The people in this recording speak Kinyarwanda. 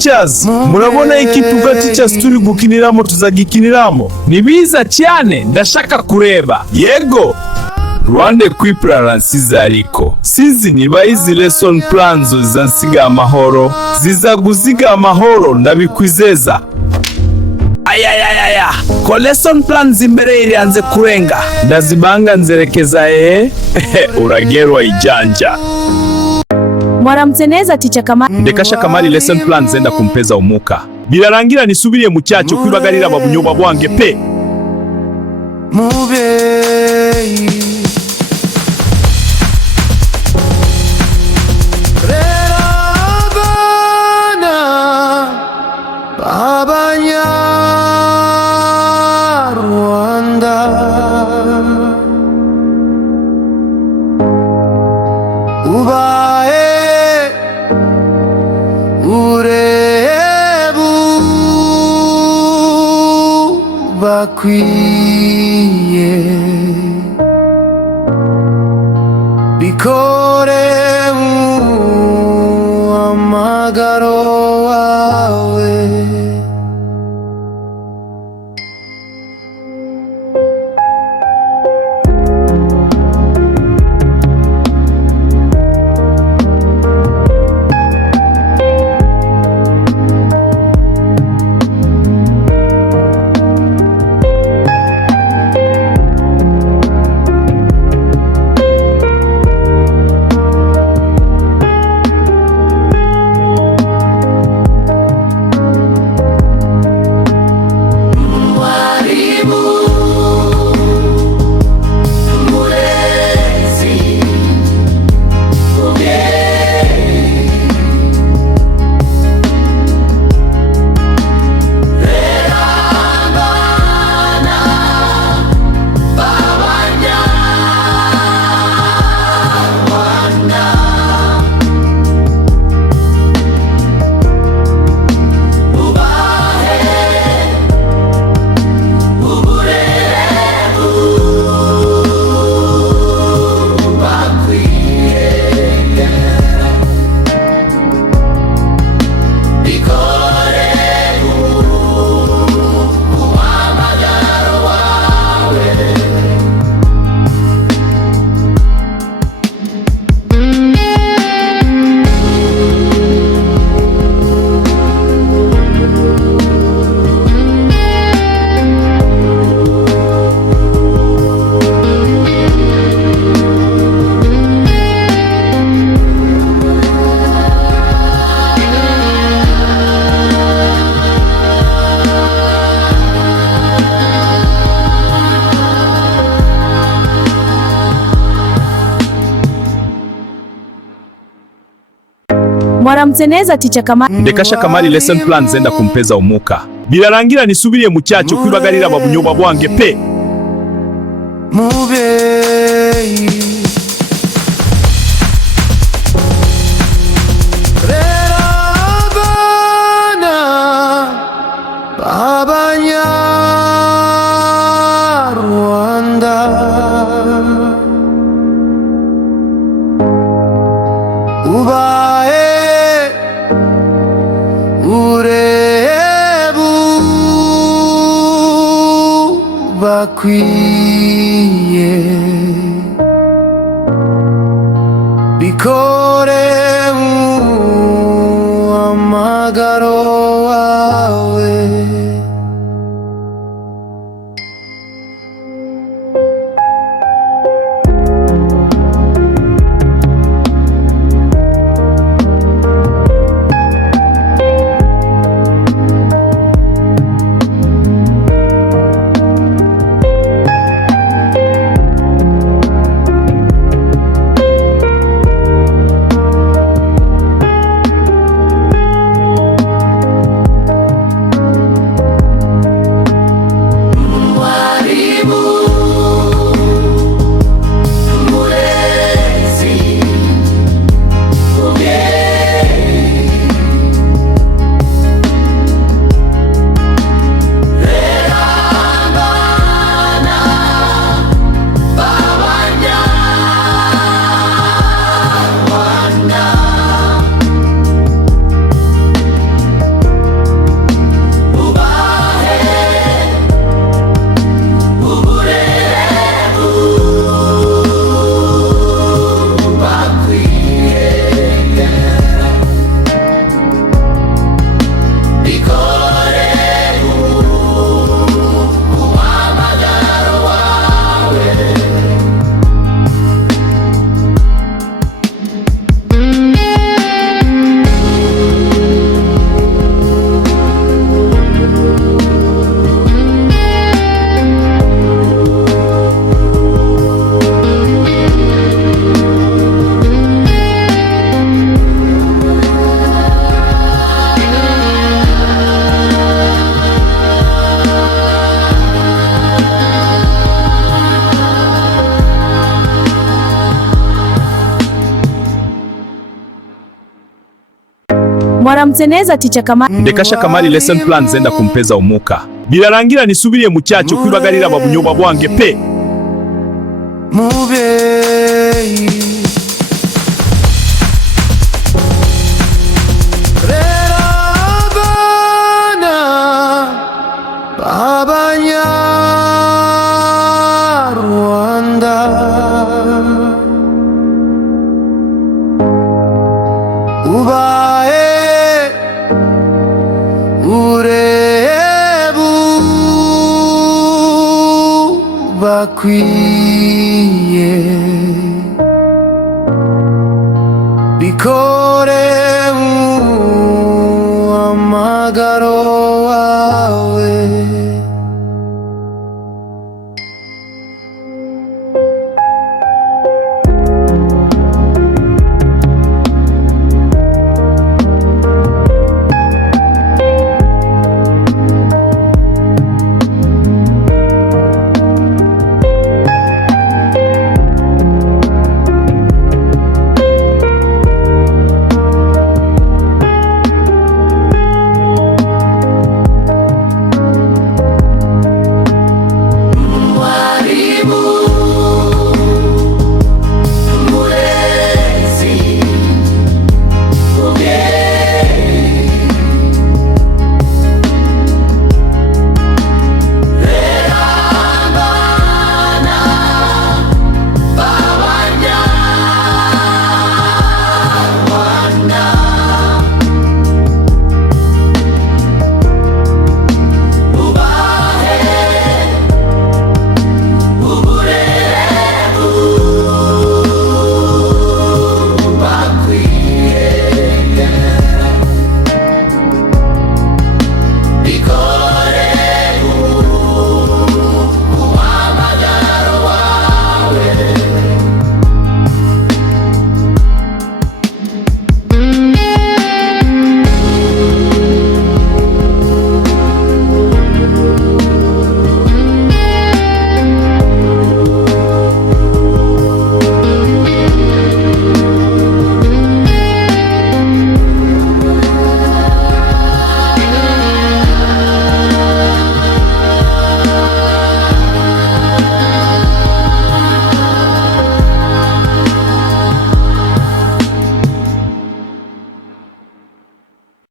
teachers, murabona iki tuga teachers turi gukiniramo tuzagikiniramo nibiza cyane ndashaka kureba. Yego Rwanda Equiplans ariko sizi niba izi lesson plans zizasiga amahoro, zizaguziga amahoro ndabikwizeza. Ayayayaya, ko lesson plans imbere irianze kurenga ndazibanga nzerekeza uragerwa ijanja. Mwaramutse neza teacher Kamari. Ndekasha Kamari lesson plans zenda kumpeza umuka birarangira nisubiriye mu cyacu kwibagarira ababunyoba bwange pe. Bakwiye bikore amagaro wawe. Mwaramutse neza teacher Kamari. Ndekasha Kamari lesson plans zenda kumpeza umuka birarangira nisubiriye mu cyacu kwibagarira ababunyoba bwange pe. Bakwiye bikore amagaro wawe. Mwaramutse Ticha Kamali. Ndekasha Kamali lesson plan zenda kumpeza umuka. Birarangira nisubiriye mu cyacu kwibagarira ababunyoba bwange pe. Mubyeyi rera abana b'Abanyarwanda, ubahe urebe bakwiye bikore